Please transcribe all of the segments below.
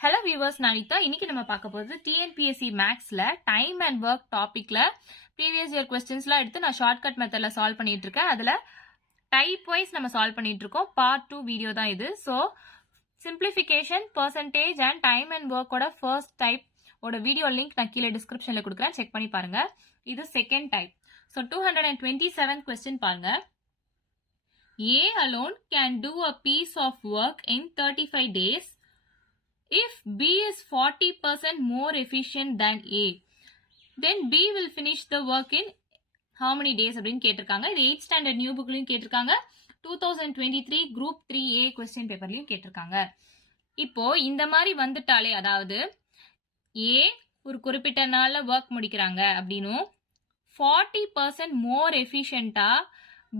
Hello viewers, நான் நிதா. இன்னைக்கு நம்ம பார்க்க போகிறது டிஎன்பிஎஸ்சி மேக்ஸ்ல டைம் அண்ட் ஒர்க் டாபிக்ல ப்ரீவியஸ் இயர் கொஸ்டின்ஸ்லாம் எடுத்து நான் ஷார்ட்கட் மெத்தட்ல சால்வ் பண்ணிட்டு இருக்கேன். அதுல டைப் வைஸ் நம்ம சால்வ் பண்ணிட்டு இருக்கோம். பார்ட் 2 வீடியோ தான் இது. So simplification, percentage and time and ஒர்க்கோட ஃபர்ஸ்ட் டைப் ஓட வீடியோ லிங்க் நான் கீழே டிஸ்கிரிப்ஷன்ல கொடுக்குறேன், செக் பண்ணி பாருங்க. இது செகண்ட் டைப். ஸோ 227 கொஸ்டின் பாருங்க. A alone can do a piece of work in 35 days if B is 40% more efficient than A. Then B will finish the work in how many days அப்படின்னு கேட்டிருக்காங்க. இது 8th standard new புக்லயும் கேட்டிருக்காங்க, 2023 group 3A question பேப்பர்லயும் கேட்டிருக்காங்க. இப்போ இந்த மாதிரி வந்துட்டாலே, அதாவது A ஒரு குறிப்பிட்ட நாள்ல ஒர்க் முடிக்கிறாங்க அப்படின்னும் 40% மோர் எஃபிஷியண்டா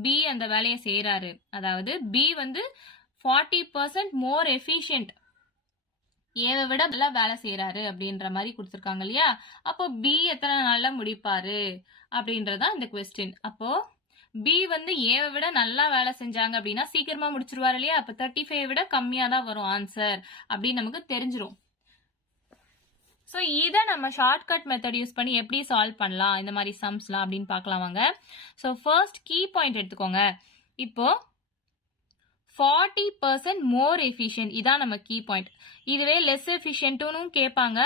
B அந்த வேலையை செய்யறாரு, அதாவது B வந்து 40% மோர் எஃபிஷியன்ட், ஏவை விட நல்லா வேலை செய்யறாரு அப்படின்ற மாதிரி கொடுத்துருக்காங்க இல்லையா. அப்போ B எத்தனை நாள்ல முடிப்பாரு அப்படின்றதான் இந்த கொஸ்டின். அப்போ B வந்து ஏவை விட நல்லா வேலை செஞ்சாங்க அப்படின்னா சீக்கிரமா முடிச்சிருவாரு இல்லையா. அப்ப 35 விட கம்மியா தான் வரும் ஆன்சர் அப்படின்னு நமக்கு தெரிஞ்சிடும். ஸோ இதை நம்ம ஷார்ட்கட் மெத்தட் யூஸ் பண்ணி எப்படி சால்வ் பண்ணலாம் இந்த மாதிரி சம்ஸ்லாம் அப்படின்னு பார்க்கலாம் வாங்க. ஸோ ஃபர்ஸ்ட் கீ பாயிண்ட் எடுத்துக்கோங்க. இப்போ 40% மோர் எஃபிஷியன்ட், இதான் நம்ம கீ பாயிண்ட். இதுவே லெஸ் எஃபிஷியன்ட்னு கேட்பாங்க.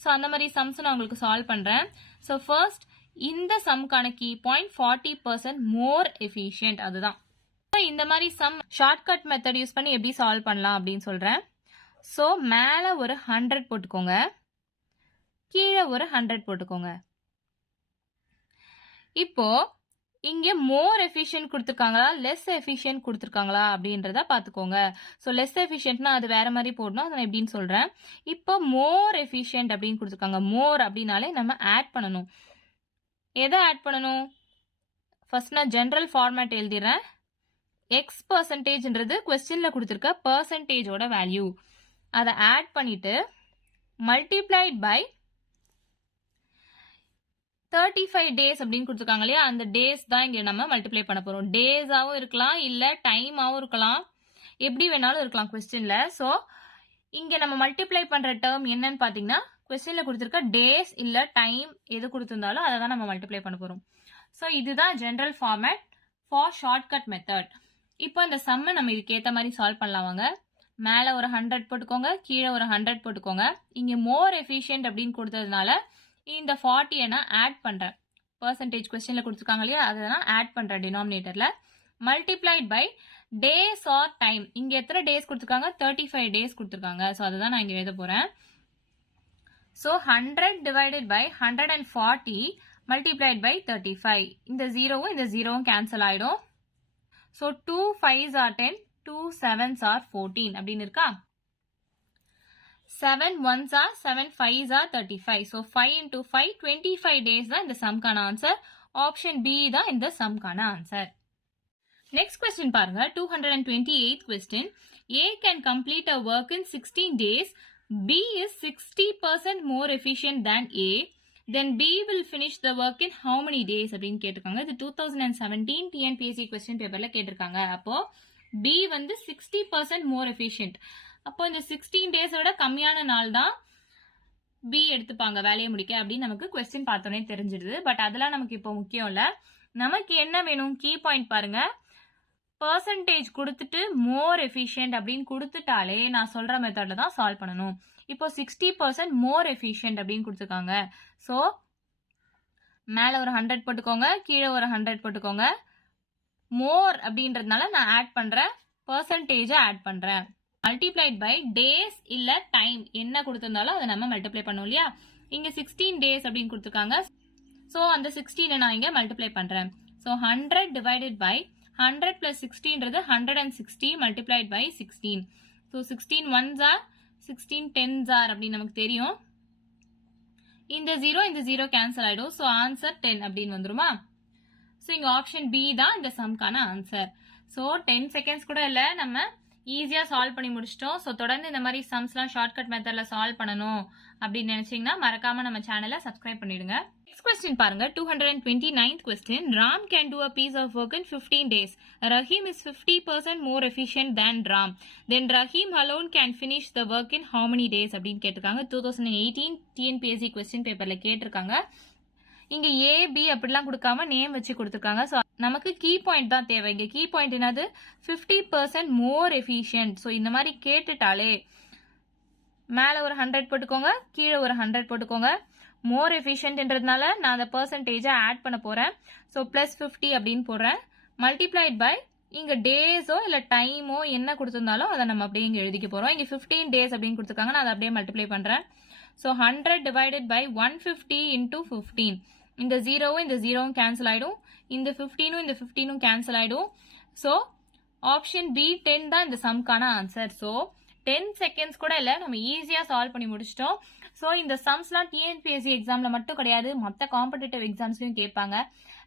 ஸோ அந்த மாதிரி சம்ஸ் நான் உங்களுக்கு சால்வ் பண்றேன். ஸோ ஃபர்ஸ்ட் இந்த சம்க்கான கீ பாயிண்ட் 40% மோர் எஃபிஷியன்ட், அதுதான். இந்த மாதிரி சம் ஷார்ட்கட் மெத்தட் யூஸ் பண்ணி எப்படி சால்வ் பண்ணலாம் அப்படின்னு சொல்றேன். ஸோ மேல ஒரு 100 போட்டுக்கோங்க, கீழே ஒரு 100 போட்டுக்கோங்க. இப்போ இங்க மோர் எஃபிஷியன்ட் கொடுத்துருக்காங்களா லெஸ் எஃபிஷியன்ட் கொடுத்துருக்காங்களா அப்படின்றத பாத்துக்கோங்க. ஸோ லெஸ் எஃபிஷியன்ட்னா அது வேற மாதிரி போடணும், அதை எப்படின்னு சொல்றேன். இப்போ மோர் எஃபிஷியன்ட் அப்படின்னு கொடுத்துருக்காங்க. மோர் அப்படின்னாலே நம்ம ஆட் பண்ணணும். எதை ஆட் பண்ணணும்? ஃபர்ஸ்ட் நான் ஜெனரல் ஃபார்மேட் எழுதிடுறேன். எக்ஸ் பர்சன்டேஜ்ன்றது கொஸ்டின்ல கொடுத்துருக்க பர்சன்டேஜோட வேல்யூ, அதை ஆட் பண்ணிட்டு மல்டிப்ளைட் பை 35 டேஸ் அப்படின்னு கொடுத்துருக்காங்க இல்லையா. அந்த டேஸ் தான் இங்க நம்ம மல்டிப்ளை பண்ண போறோம். டேஸாவும் இருக்கலாம், இல்ல டைமாவும் இருக்கலாம், எப்படி வேணாலும் இருக்கலாம் கொஸ்டின்ல. ஸோ இங்க நம்ம மல்டிப்ளை பண்ற டேர்ம் என்னன்னு பாத்தீங்கன்னா, கொஸ்டின்ல கொடுத்துருக்க டேஸ் இல்ல டைம் எது கொடுத்திருந்தாலும் அதை தான் நம்ம மல்டிப்ளை பண்ண போறோம். ஸோ இதுதான் general format for shortcut method. இப்போ இந்த சம்மை நம்ம இதுக்கு ஏற்ற மாதிரி சால்வ் பண்ணலாம் வாங்க. மேல ஒரு 100 போட்டுக்கோங்க, கீழே ஒரு 100 போட்டுக்கோங்க. இங்க மோர் எஃபிஷியன்ட் அப்படின்னு கொடுத்ததுனால இந்த 40 நான் ஆட் பண்றேன். பர்சன்டேஜ் கொஸ்டின்ல கொடுத்துருக்காங்க இல்லையா, அதை நான் ஆட் பண்றேன் டினாமினேட்டர்ல. Multiplied by days or time. இங்க எத்தனை டேஸ் கொடுத்துருக்காங்க? 35 டேஸ் கொடுத்துருக்காங்க. ஸோ அதுதான் நான் இங்க எழுத போறேன். So 100 divided by 140 multiplied by 35. இந்த ஜீரோவும் இந்த ஜீரோவும் கேன்சல் ஆயிடும். So 2 5s are 10, 2 7s are 14 அப்படின்னு இருக்கா. 7 1s are 7 5s are 35. So 5 into 5 25 days தான் இந்த சம்கான ஆன்சர். ஆப்ஷன் பி தான் இந்த சம்கான ஆன்சர். நெக்ஸ்ட் கொஸ்டின் பாருங்க. 228th question. A can complete a work in 16 days. B is 60% more efficient than A. Then B will finish the work in how many days அப்படின்னு கேட்டிருக்காங்க. இது 2017 TNPSC question பேப்பர்ல கேட்டிருக்காங்க. அப்போ B வந்து 60% more efficient. அப்போ இந்த 16 டேஸ் விட கம்மியான நாள் தான் B எடுத்துப்பாங்க வேலையை முடிக்க அப்படின்னு நமக்கு கொஸ்டின் பார்த்தோன்னே தெரிஞ்சிடுது. பட் அதெல்லாம் நமக்கு இப்போ முக்கியம் இல்ல. நமக்கு என்ன வேணும்? கீ பாயிண்ட் பாருங்க. பர்சன்டேஜ் கொடுத்துட்டு மோர் எஃபிஷியன்ட் அப்படின்னு கொடுத்துட்டாலே நான் சொல்ற மெத்தட்ல தான் சால்வ் பண்ணணும். இப்போ 60% மோர் எஃபிஷியன்ட் அப்படின்னு கொடுத்துருக்காங்க. ஸோ மேல ஒரு 100 போட்டுக்கோங்க, கீழே ஒரு 100 போட்டுக்கோங்க. மோர் அப்படின்றதுனால நான் ஆட் பண்றேன், பர்சன்டேஜ ஆட் பண்றேன். மல்டிப்ளைட் பை டேஸ் இல்ல டைம் என்ன கொடுத்திருந்தாலும் அதை நம்ம மல்டிப்ளை பண்ணுவோம் இல்லையா. இங்க 16 டேஸ் அப்படின்னு கொடுத்துருக்காங்க. ஸோ அந்த 16 நான் இங்க மல்டிப்ளை பண்றேன். ஸோ 100 டிவைடட் பை 100 பிளஸ் 60ன்றது 160 multiplied by 16. So 16 1s are 16 10s are அப்படின்னு நமக்கு தெரியும். இந்த 0 இந்த 0 கேன்சல் ஆயிடும். ஸோ ஆன்சர் 10 அப்படின்னு வந்துருமா. ஸோ இங்க ஆப்ஷன் பி தான் இந்த சம்கான ஆன்சர். ஸோ 10 செகண்ட்ஸ் கூட இல்ல, நம்ம ஈஸியா சால்வ் பண்ணி முடிச்சிட்டோம். ஸோ தொடர்ந்து இந்த மாதிரி சம்ஸ்லாம் ஷார்ட்கட் மெத்தட்ல சால்வ் பண்ணணும் அப்படின்னு நினைச்சீங்கன்னா மறக்காம நம்ம சேனலை சப்ஸ்கிரைப் பண்ணிடுங்க. நெக்ஸ்ட் கொஸ்டின் பாருங்க. 229th question. Ram can do a piece of work in 15 days. Rahim is 50% more efficient than Ram. Then Rahim alone can finish the work in how many days அப்படின்னு கேட்டிருக்காங்க. 2018 TNPSC question பேப்பர்ல கேட்டிருக்காங்க. இங்க A B அப்படிலாம் கொடுக்காம name வச்சு கொடுத்துருக்காங்க. So நமக்கு கீ பாயிண்ட் தான் தேவை. இங்க கீ பாயிண்ட் என்னது? 50% மோர் எஃபிஷியன்ட். ஸோ இந்த மாதிரி கேட்டுட்டாலே மேல ஒரு 100 போட்டுக்கோங்க, கீழே ஒரு 100 போட்டுக்கோங்க. மோர் எஃபிஷியன்ட்ன்றதுனால நான் அந்த பெர்சன்டேஜை ஆட் பண்ண போறேன். ஸோ +50 அப்படின்னு போடுறேன். மல்டிப்ளைட் பை இங்க டேஸோ இல்ல டைமோ என்ன கொடுத்திருந்தாலும் அதை நம்ம அப்படியே இங்க எழுதிக்க போறோம். இங்க 15 days அப்படின்னு கொடுத்துருக்காங்க. நான் அதை அப்படியே மல்டிப்ளை பண்றேன். So 100 divided by 150 into 15. இந்த ஜீரோவும் இந்த ஜீரோவும் கேன்சல் ஆயிடும். இந்த 15ம் இந்த 15ம் கேன்சல் ஆயிடும். ஸோ ஆப்ஷன் பி 10 தான் இந்த சம்கான ஆன்சர். ஸோ 10 செகண்ட்ஸ் கூட இல்லை, நம்ம ஈஸியா சால்வ் பண்ணி முடிச்சிட்டோம். ஸோ இந்த சம்ஸ்லாம் டிஎன்பிஎஸ்சி எக்ஸாம்ல மட்டும் கிடையாது, மற்ற காம்படிட்டிவ் எக்ஸாம்ஸ்லயும் கேட்பாங்க.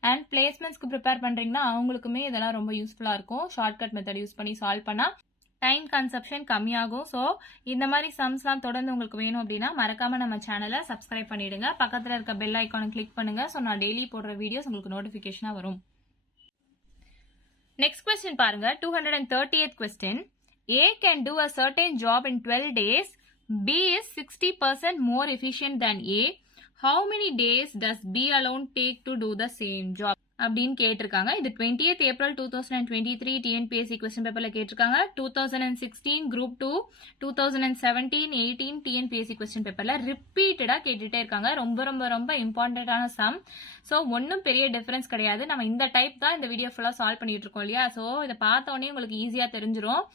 அண்ட் பிளேஸ்மெண்ட்ஸ்க்கு ப்ரிப்பேர் பண்றீங்கன்னா அவங்களுக்குமே இதெல்லாம் ரொம்ப யூஸ்ஃபுல்லா இருக்கும். ஷார்ட்கட் மெத்தட் யூஸ் பண்ணி சால்வ் பண்ணா டைம் கன்சப்ஷன் கம்மியாகும். ஸோ இந்த மாதிரி சம்ஸ்லாம் தொடர்ந்து உங்களுக்கு வேணும் அப்படின்னா மறக்காம நம்ம சேனலை சப்ஸ்கிரைப் பண்ணிடுங்க. பக்கத்தில் இருக்க பெல் ஐக்கானை கிளிக் பண்ணுங்க. ஸோ நான் டெய்லி போடுற வீடியோஸ் உங்களுக்கு நோட்டிஃபிகேஷனா வரும். நெக்ஸ்ட் கொஸ்டின் பாருங்க. 230th question. A can do a certain job in 12 days. B is 60% more efficient than A. How many days does B alone take to do the same job? அப்படின்னு கேட்டிருக்காங்க. இது 20th April 2023 TNPSC question பேப்பர்ல கேட்டிருக்காங்க. 2016 Group 2, 2017-18 TNPSC question பேப்பர்ல ரிப்பீட்டடா கேட்டுட்டே இருக்காங்க. ரொம்ப ரொம்ப ரொம்ப இம்பார்ட்டன்டான சம். ஸோ ஒன்றும் பெரிய டிஃபரன்ஸ் கிடையாது. நம்ம இந்த டைப் தான் இந்த வீடியோ ஃபுல்லா சால்வ் பண்ணிட்டு இருக்கோம் இல்லையா? ஸோ இதை பார்த்த உடனே உங்களுக்கு ஈஸியா தெரிஞ்சிடும்.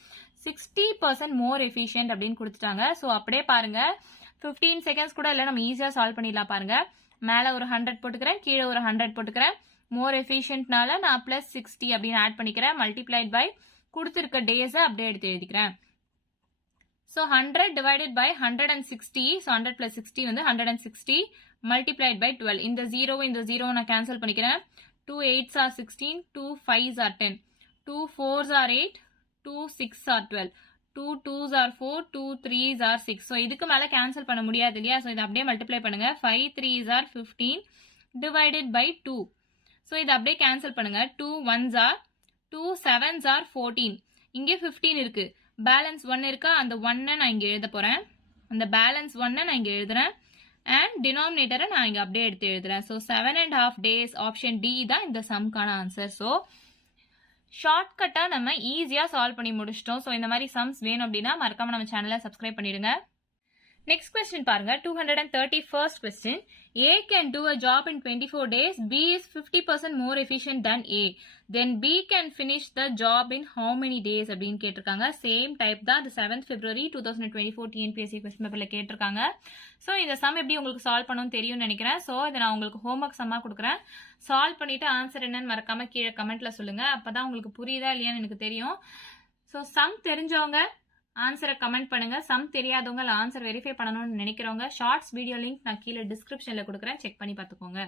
60% மோர் எஃபிஷியன்ட் அப்படின்னு கொடுத்துட்டாங்க. ஸோ அப்படியே பாருங்க, 15 செகண்ட்ஸ் கூட இல்லை, நம்ம ஈஸியா சால்வ் பண்ணிடலாம். பாருங்க, மேல ஒரு 100 போட்டுக்கிறேன், கீழே ஒரு 100 போட்டுக்கிறேன். மோர் எஃபிஷியன்ட்னால நான் +60 அப்படின்னு ஆட் பண்ணிக்கிறேன். மல்டிப்ளைட் பை கொடுத்துருக்க டேஸை அப்படியே எடுத்து எழுதிக்கிறேன். So 100 divided by 160. ஸோ 100 + 60 வந்து 160 மல்டிப்ளைட் பை 12. இந்த ஜீரோ நான் கேன்சல் பண்ணிக்கிறேன். 2 8s are 16, 2 5s are 10, 2 4s are 8, 2 6 are 12, 2 2s are 4, 2 3s are 6. So இதுக்கு மேல கேன்சல் பண்ண முடியாது இல்லையா? ஸோ இதை அப்படியே மல்டிப்ளை பண்ணுங்க. 5 3s are 15 divided by 2. So இதை அப்படியே கேன்சல் பண்ணுங்க. 2 1s are 2 7s are 14. இங்கே 15 இருக்கு, பேலன்ஸ் 1 இருக்கா? அந்த 1 நான் இங்க எழுத போறேன். அந்த பேலன்ஸ் 1 நான் இங்க எழுதுறேன். அண்ட் டினாமினேட்டரை நான் இங்க அப்படியே எடுத்து எழுதுறேன். So 7.5 days. ஆப்ஷன் டி தான் இந்த சம்கான ஆன்சர். ஸோ ஷார்ட்கட்டா நம்ம ஈஸியா சால்வ் பண்ணி முடிச்சிட்டோம். ஸோ இந்த மாதிரி சம்ஸ் வேணும் அப்படின்னா மறக்காம நம்ம சேனலை சப்ஸ்கிரைப் பண்ணிடுங்க. நெக்ஸ்ட் கொஸ்டின் பாருங்க. 231st question. A can do a job in 24 days. B is 50% more efficient than A. Then B can finish the job in how many days அப்படின்னு கேட்டிருக்காங்க. சேம் டைப் தான். அது 7th February 2024 TNPSC question பேப்பர்ல கேட்டிருக்காங்க. So இந்த some எப்படி உங்களுக்கு solve பண்ணணும்னு தெரியும்னு நினைக்கிறேன். ஸோ இதை நான் உங்களுக்கு ஹோம்ஒர்க் சம்மா கொடுக்குறேன். சால்வ் பண்ணிட்டு ஆன்சர் என்னன்னு மறக்காம கீழே கமெண்ட்ல சொல்லுங்க. அப்பதான் உங்களுக்கு புரியுதா இல்லையான்னு எனக்கு தெரியும். ஸோ சம் தெரிஞ்சவங்க ஆன்சரை கமெண்ட் பண்ணுங்க. சம் தெரியாதவங்க ஆன்சர் வெரிஃபை பண்ணணும்னு நினைக்கிறவங்க ஷார்ட்ஸ் வீடியோ லிங்க் நான் கீழே டிஸ்கிரிப்ஷன்ல கொடுக்குறேன், செக் பண்ணி பார்த்துக்கோங்க.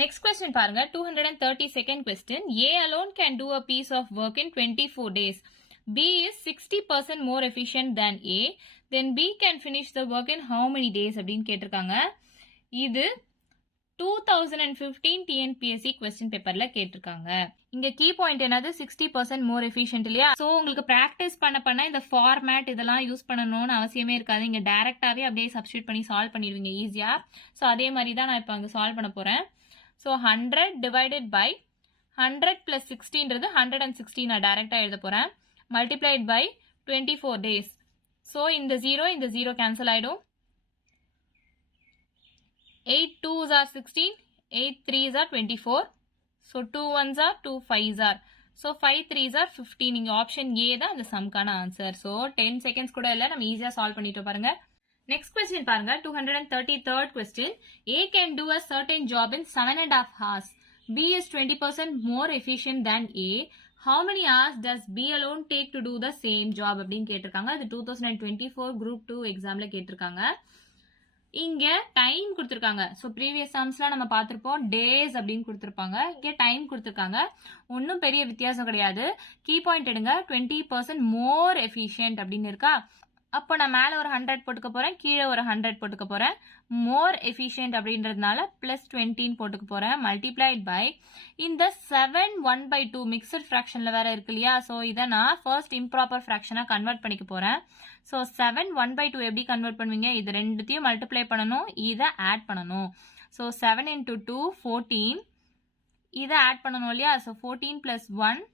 நெக்ஸ்ட் கொஸ்டின் பாருங்க. 232nd question. A alone can do a piece of work in 24 days. B is 60% more efficient than A. Then B can finish the work in how many days அப்படின்னு கேட்டிருக்காங்க. இது 2015 TNPSC question பேப்பர்ல கேட்டிருக்காங்க. இங்க key point என்னது? 60% more efficient இல்லையா? So உங்களுக்கு practice பண்ண இந்த ஃபார்மேட் இதெல்லாம் யூஸ் பண்ணணும்னு அவசியமே இருக்காது. இங்க டைரக்டாவே அப்படியே சப்ஸ்டியூட் பண்ணி சால்வ் பண்ணிடுவீங்க ஈஸியா. சோ அதே மாதிரி தான் நான் இப்போ அங்க சால்வ் பண்ண போறேன். சோ 100 டிவைடட் பை 100 + 60ன்றது 160 நான் டைரக்டா எழுத போறேன். Multiplied by 24 days. சோ இந்த ஜீரோ கேன்சல் ஆயிடும். 8 2s are 16, 8 3s are 24. So 2 1s are 2 5s are. So 5 3s are 15. இங்க ஆப்ஷன் ஏ தான் இந்த சம்கான ஆன்சர். So 10 செகண்ட்ஸ் கூட இல்ல, நம்ம ஈஸியா சால்வ் பண்ணிட்டு பாருங்க. நெக்ஸ்ட் கொஸ்டின் பாருங்க. 233rd question. A can do a certain job in 7.5 hours. B is 20% more efficient than A. How many hours does B alone take to do the same job அப்படின்னு கேட்டிருக்காங்க. இது 2024 Group 2 எக்ஸாம்ல கேட்டிருக்காங்க. இங்க time கொடுத்துருக்காங்க. So previous சம்ஸ்லாம் நம்ம பார்த்துருப்போம் days அப்படின்னு கொடுத்துருப்பாங்க. இங்கே டைம் கொடுத்துருக்காங்க. ஒன்றும் பெரிய வித்தியாசம் கிடையாது. கீ பாயிண்ட் எடுங்க. 20% மோர் எஃபிஷியன்ட் அப்படின்னு இருக்கா. அப்போ நான் மேலே ஒரு 100 போட்டுக்க போகிறேன், கீழே ஒரு 100 போட்டுக்க போகிறேன். மோர் எஃபிஷியன்ட் அப்படின்றதுனால +20 போட்டுக்க போகிறேன். மல்டிப்ளைட் பை இந்த 7 1/2 மிக்சட் ஃப்ராக்ஷனில் வேற இருக்கு இல்லையா. ஸோ இதை நான் ஃபர்ஸ்ட் இம்ப்ராப்பர் ஃப்ராக்ஷனாக கன்வெர்ட் பண்ணிக்க போகிறேன். ஸோ 7 1/2 எப்படி கன்வெர்ட் பண்ணுவீங்க? இது ரெண்டுத்தையும் மல்டிப்ளை பண்ணணும், இதை ஆட் பண்ணணும். ஸோ 7 × 2 14, இதை ஆட் பண்ணணும் இல்லையா. So 14 + 1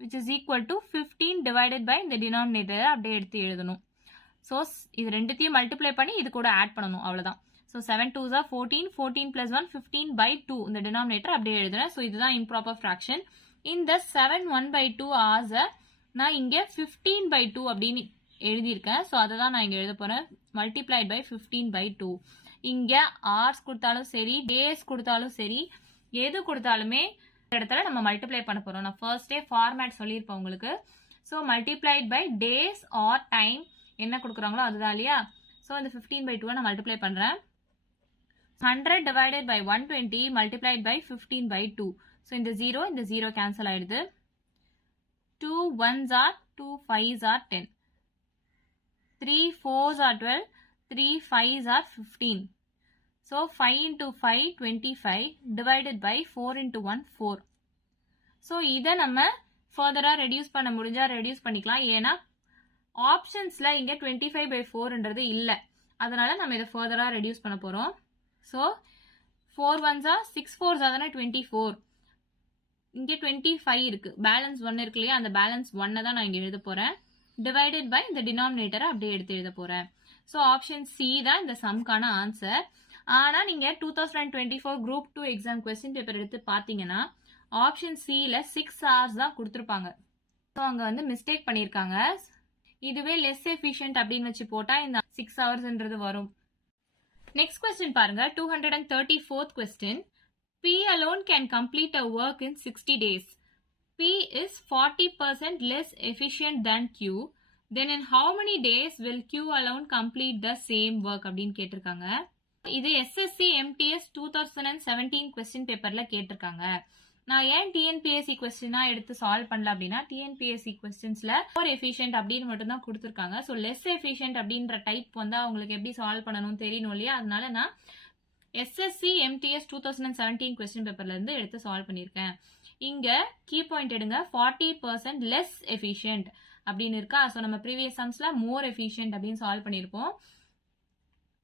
which is equal to 15 divided by இந்த டினாமினேட்டரை அப்படியே எடுத்து எழுதணும். ஸோ இது ரெண்டுத்தையும் மல்டிப்ளை பண்ணி இது கூட ஆட் பண்ணணும், அவ்வளோதான். ஸோ 7 2s are 14, 14 + 1 15/2 இந்த டினாமினேட்டர் அப்படியே எழுதுறேன். ஸோ இதுதான் இம்ப்ராப்பர் ஃப்ராக்ஷன். இந்த 7 1/2 hours நான் இங்கே 15/2 அப்படின்னு எழுதியிருக்கேன். ஸோ அதை தான் நான் இங்கே எழுத போகிறேன். Multiplied by 15/2. இங்கே hours கொடுத்தாலும் சரி, டேஸ் கொடுத்தாலும் சரி, எது கொடுத்தாலுமே இடத்துல நம்ம மல்டிப்ளை பண்ண போகிறோம். நான் ஃபர்ஸ்டே ஃபார்மேட் சொல்லியிருப்பேன் உங்களுக்கு. So multiplied by days or time என்ன கொடுக்குறாங்களோ அதுதான் இல்லையா. ஸோ இந்த 15/2 நான் மல்டிப்ளை பண்ணுறேன். 100 divided by 120 multiplied by 15/2. So இந்த 0 கேன்சல் ஆயிடுது. 2 1s are 2 5s are 10. 3 4s are 12. 3 5s are 15. So 5 × 5 25 divided by 4 × 1 4. So இதை நம்ம ஃபர்தராக ரெடியூஸ் பண்ண முடிஞ்சா ரெடியூஸ் பண்ணிக்கலாம். ஏன்னா ஆப்ஷன்ஸில் இங்கே 25/4ன்றது இல்லை. அதனால நம்ம இதை ஃபர்தராக ரெடியூஸ் பண்ண போகிறோம். So 4 1s are 6 4s are 24. இங்கே 25 இருக்கு, பேலன்ஸ் 1 இருக்கு இல்லையா. அந்த பேலன்ஸ் 1 தான் நான் இங்கே எழுத போகிறேன். டிவைடட் பை இந்த டினாமினேட்டரை அப்படியே எடுத்து எழுத போகிறேன். ஸோ ஆப்ஷன் சி தான் இந்த சம்க்கான ஆன்சர். ஆனால் நீங்கள் 2024 குரூப் 2 எக்ஸாம் கொஸ்டின் பேப்பர் எடுத்து பார்த்தீங்கன்னா ஆப்ஷன் சியில் 6 hours தான் கொடுத்துருப்பாங்க. ஸோ அங்கே வந்து மிஸ்டேக் பண்ணியிருக்காங்க. இதுவே லெஸ் எஃபிஷியன்ட் அப்படின்னு வச்சு போட்டால் இந்த 6 ஹவர்ஸ்ன்றது வரும். நெக்ஸ்ட் கொஸ்டின் பாருங்க. 234th question. P alone can complete a work in 60 days. P is 40% less efficient than Q. Then in how many days will Q alone complete the same work அப்படின்னு கேட்டிருக்காங்க. இது SSC MTS 2017 question பேப்பர்ல கேட்டிருக்காங்க. நான் ஏன் TNPSC கொஸ்டினா எடுத்து solve பண்ணல அப்படின்னா டிஎன்பிஎஸ்சி கொஸ்டின்ஸ்ல மோர் எஃபிஷியன்ட் அப்படின்னு மட்டும் தான் கொடுத்துருக்காங்க. ஸோ லெஸ் எஃபிஷியன்ட் அப்படின்ற டைப் வந்து அவங்களுக்கு எப்படி சால்வ் பண்ணணும்னு தெரியணும் இல்லையா. அதனால நான் எஸ்எஸ்சி எம்டிஎஸ் 2017 கொஸ்டின் பேப்பர்ல இருந்து எடுத்து சால்வ் பண்ணியிருக்கேன். இங்க கீ பாயிண்ட் எடுங்க. 40% லெஸ் எஃபிஷியன்ட் அப்படின்னு இருக்கா. ஸோ நம்ம ப்ரீவியஸ் சம்ஸ்ல மோர் எஃபிஷியன்ட் அப்படின்னு சால்வ் பண்ணியிருப்போம்.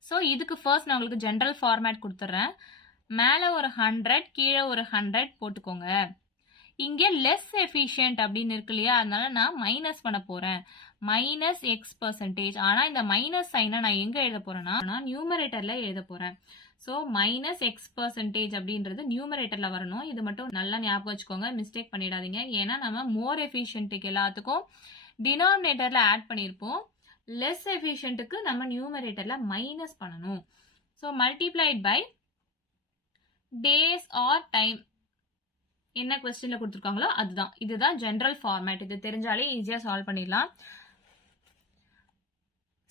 ஸோ இதுக்கு ஃபர்ஸ்ட் நான் உங்களுக்கு ஜென்ரல் ஃபார்மேட் கொடுத்துட்றேன். மேலே ஒரு 100 கீழே ஒரு 100 போட்டுக்கோங்க. இங்கே லெஸ் எஃபிஷியன்ட் அப்படின்னு இருக்கு இல்லையா. அதனால நான் மைனஸ் பண்ண போறேன். -X%. ஆனால் இந்த மைனஸ் சைனை நான் எங்க எழுத போறேன்னா நான் நியூமரேட்டர்ல எழுத போறேன். ஸோ -X% அப்படின்றது நியூமரேட்டர்ல வரணும். இது மட்டும் நல்லா ஞாபகம் வச்சுக்கோங்க, மிஸ்டேக் பண்ணிடாதீங்க. ஏன்னா நம்ம மோர் எஃபிஷியன்ட்டுக்கு எல்லாத்துக்கும் டினாமினேட்டர்ல ஆட் பண்ணியிருப்போம். லெஸ் எஃபிஷியன்ட்டுக்கு நம்ம நியூமரேட்டர்ல மைனஸ் பண்ணணும். So multiplied by days or time என்ன கொஸ்டின்ல கொடுத்துருக்காங்களோ அதுதான். இதுதான் ஜென்ரல் ஃபார்மேட். இது தெரிஞ்சாலே ஈஸியா சால்வ் பண்ணிடலாம்.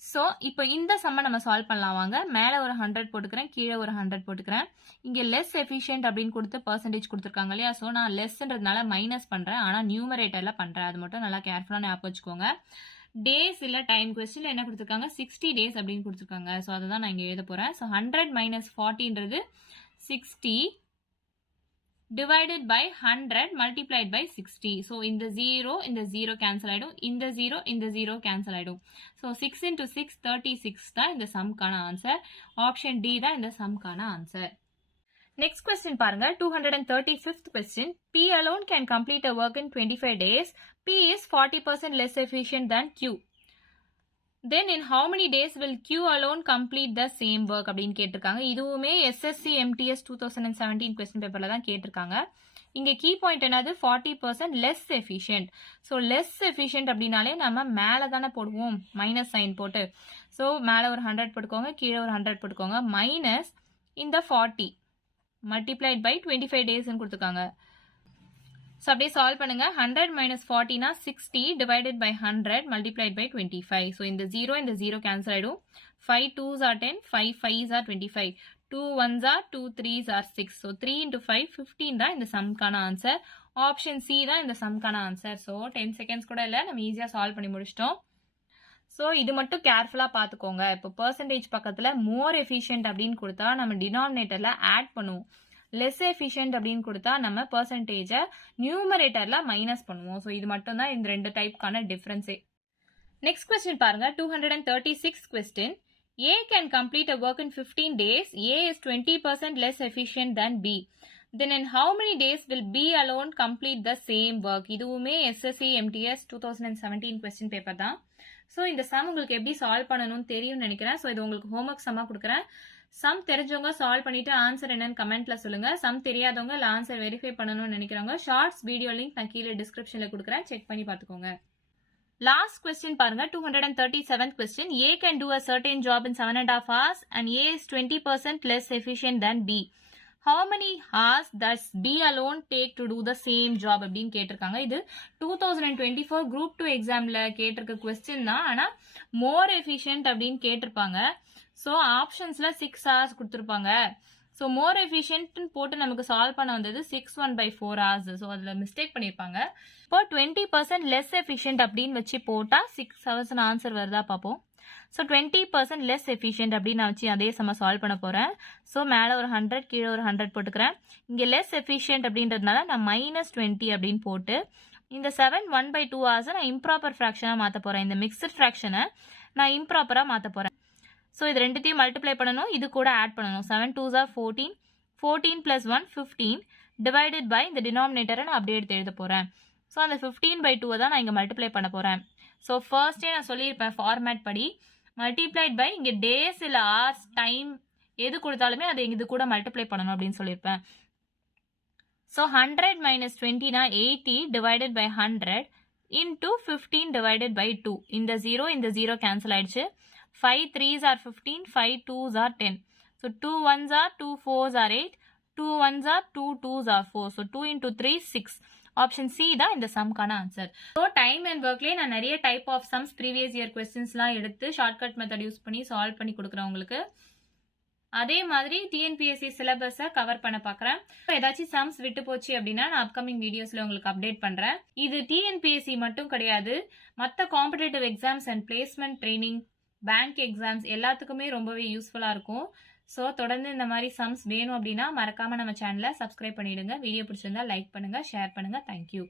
ஸோ இப்போ இந்த சம்மை நம்ம சால்வ் பண்ணலாம் வாங்க. மேலே ஒரு 100 போட்டுக்கிறேன், கீழே ஒரு 100 போட்டுக்கிறேன். இங்கே லெஸ் எஃபிஷியன்ட் அப்படின்னு கொடுத்து பர்சன்டேஜ் கொடுத்துருக்காங்க இல்லையா. ஸோ நான் லெஸ்ன்றதுனால மைனஸ் பண்ணுறேன், ஆனால் நியூமரேட்டர்ல பண்ணுறேன். அது மட்டும் நல்லா கேர்ஃபுல்லாக ஞாபகம் வச்சுக்கோங்க. டேஸ் இல்லை டைம் கொஸ்டின்ல என்ன கொடுத்துருக்காங்க 60 days அப்படின்னு கொடுத்துருக்காங்க. ஸோ அதை தான் நான் இங்கே எழுத போகிறேன். So 100 - 40ன்றது 60 divided by 100 multiplied by 60. So இந்த 0 cancel ஆயிடும், இந்த 0 cancel ஆயிடும். So 6 × 6 36 தான் இந்த சம்க்கான ஆன்சர். ஆப்ஷன் டி தான் இந்த சம்க்கான ஆன்சர். நெக்ஸ்ட் கொஸ்டின் பாருங்க. 235th question. P alone can complete a work in 25 days. P is 40% less efficient than Q. Then in how many days will Q alone complete the same work அப்படின்னு கேட்டிருக்காங்க. இதுவுமே SSC MTS 2017 question பேப்பர்ல தான் கேட்டிருக்காங்க. இங்க key point என்னது 40% less efficient. So less efficient அப்படின்னாலே நம்ம மேலே தானே போடுவோம் மைனஸ் சைன் போட்டு. ஸோ மேலே ஒரு 100 போட்டுக்கோங்க, கீழே ஒரு 100 போட்டுக்கோங்க. மைனஸ் இந்த 40 மல்டிப்ளைட் பை 25 டேஸ்ன்னு கொடுத்துருக்காங்க. ஸோ அப்படியே சால்வ் பண்ணுங்க. 100 மைனஸ் 40னா 60 divided by 100 multiplied by 25. So இந்த 0 கேன்சல் ஆயிடும். 5 2s are 10, 5 5s are 25, 2 1s are 2 3s are 6. So 3 into 5 15 தான் இந்த சம்க்கான ஆன்சர். ஆப்ஷன் சி தான் இந்த சம்க்கான ஆன்சர். ஸோ 10 செகண்ட்ஸ் கூட இல்லை, நம்ம ஈஸியாக சால்வ் பண்ணி முடிச்சிட்டோம். ஸோ இது மட்டும் கேர்ஃபுல்லாக பார்த்துக்கோங்க. இப்போ பர்சன்டேஜ் பக்கத்தில் மோர் எஃபிஷியன்ட் அப்படின்னு கொடுத்தா நம்ம டினாமினேட்டரில் ஆட் பண்ணுவோம். லெஸ் எஃபிஷியன்ட் அப்படின்னு கொடுத்தா நம்ம பர்சன்டேஜை நியூமரேட்டர்ல மைனஸ் பண்ணுவோம். ஸோ இது மட்டும் தான் இந்த ரெண்டு டைப்க்கான டிஃபரன்ஸே. நெக்ஸ்ட் கொஸ்டின் பாருங்க. 236 question. A can complete a work in 15 days. A is 20% less efficient than B. Then in how many days will B alone complete the same work? இதுவுமே SSC MTS 2017 கொஸ்டின் பேப்பர் தான். So இந்த some உங்களுக்கு எப்படி solve பண்ணணும்னு தெரியும்னு நினைக்கிறேன். So இது உங்களுக்கு ஹோம்ஒர்க் சம்மா கொடுக்குறேன். சம் தெரிஞ்சவங்க சால்வ் பண்ணிட்டு ஆன்சர் என்னன்னு கமெண்ட்ல சொல்லுங்க. சம் தெரியாதவங்க இல்லை ஆன்சர் வெரிஃபை பண்ணணும்னு நினைக்கிறவங்க ஷார்ட்ஸ் வீடியோ லிங்க் நான் கீழே டிஸ்கிரிப்ஷன்ல கொடுக்குறேன், செக் பண்ணி பார்த்துக்கோங்க. லாஸ்ட் கொஸ்டின் பாருங்க. 237th question. A can do a certain job in 7.5 hours and A is 20% less efficient than B. How many hours does B alone take to do the same job அப்படின்னு கேட்டிருக்காங்க. இது 2024 group 2 எக்ஸாம்ல கேட்டிருக்க question தான். ஆனா more efficient அப்படின்னு கேட்டிருப்பாங்க. So ஆப்ஷன்ஸ்ல 6 hours கொடுத்துருப்பாங்க. ஸோ மோர் எஃபிஷியன்ட் போட்டு நமக்கு சால்வ் பண்ண வந்தது 6/4 hours. ஸோ அதில் மிஸ்டேக் பண்ணியிருப்பாங்க. இப்போ 20% லெஸ் எஃபிஷியன்ட் அப்படின்னு வச்சு போட்டால் 6 hours ஆன்சர் வருதா பார்ப்போம். ஸோ 20% லெஸ் எஃபிஷியன்ட் அப்படின்னு நான் வச்சு அதே சம சால்வ் பண்ண போகிறேன். ஸோ மேலே ஒரு 100 கீழே ஒரு 100 போட்டுக்கிறேன். இங்கே லெஸ் எஃபிஷியன்ட் அப்படின்றதுனால நான் -20 அப்படின்னு போட்டு இந்த 7 1/2 hours நான் இம்ப்ராப்பர் ஃப்ராக்ஷனாக மாற்ற போகிறேன். இந்த மிக்சட் ஃப்ராக்ஷனை நான் இம்ப்ராப்பராக மாற்ற போகிறேன். ஸோ இது ரெண்டுத்தையும் மல்டிப்ளை பண்ணணும், இது கூட ஆட் பண்ணணும். 7 2s are 14, 14 + 1 15 டிவைடட் பை இந்த டினாமினேட்டரை நான் அப்படியே எடுத்து எழுத போகிறேன். ஸோ அந்த 15/2 தான் நான் இங்கே மல்டிப்ளை பண்ண போகிறேன். ஸோ ஃபர்ஸ்டே நான் சொல்லியிருப்பேன் ஃபார்மேட் படி மல்டிப்ளைட் பை இங்கே டேஸ் இல்லை ஹவர்ஸ் டைம் எது கொடுத்தாலுமே அதை இது கூட மல்டிப்ளை பண்ணணும் அப்படின்னு சொல்லியிருப்பேன். ஸோ 100 - 20னா 80 divided by 100 into 15 divided by 2. இந்த 0 கேன்சல் ஆயிடுச்சு. 5 3s are 15, 5 2s are 10. So 2 1s are 2 4s are 8, 2 1s are 2 2s are 4. So 2 into 3 6. Option C தான் இந்த சம்க்கான ஆன்சர். ஸோ டைம் அண்ட் ஒர்க்லேயே நான் நிறைய type of sums previous year கொஸ்டின்ஸ்லாம் எடுத்து ஷார்ட்கட் மெத்தட் யூஸ் பண்ணி சால்வ் பண்ணி கொடுக்குறேன் உங்களுக்கு. அதே மாதிரி டிஎன்பிஎஸ்சி சிலபஸை கவர் பண்ண பார்க்குறேன். ஏதாச்சும் சம்ஸ் விட்டு போச்சு அப்படின்னா நான் அப்கமிங் வீடியோஸில் உங்களுக்கு அப்டேட் பண்ணுறேன். இது டிஎன்பிஎஸ்சி மட்டும் கிடையாது, மற்ற competitive exams and placement training, bank exams எல்லாத்துக்குமே ரொம்பவே யூஸ்ஃபுல்லாக இருக்கும். ஸோ தொடர்ந்து இந்த மாதிரி சம்ஸ் வேணும் அப்படின்னா மறக்காமல் நம்ம சேனலை சப்ஸ்கிரைப் பண்ணிவிடுங்க. வீடியோ பிடிச்சிருந்தா லைக் பண்ணுங்கள், ஷேர் பண்ணுங்கள். தேங்க்யூ.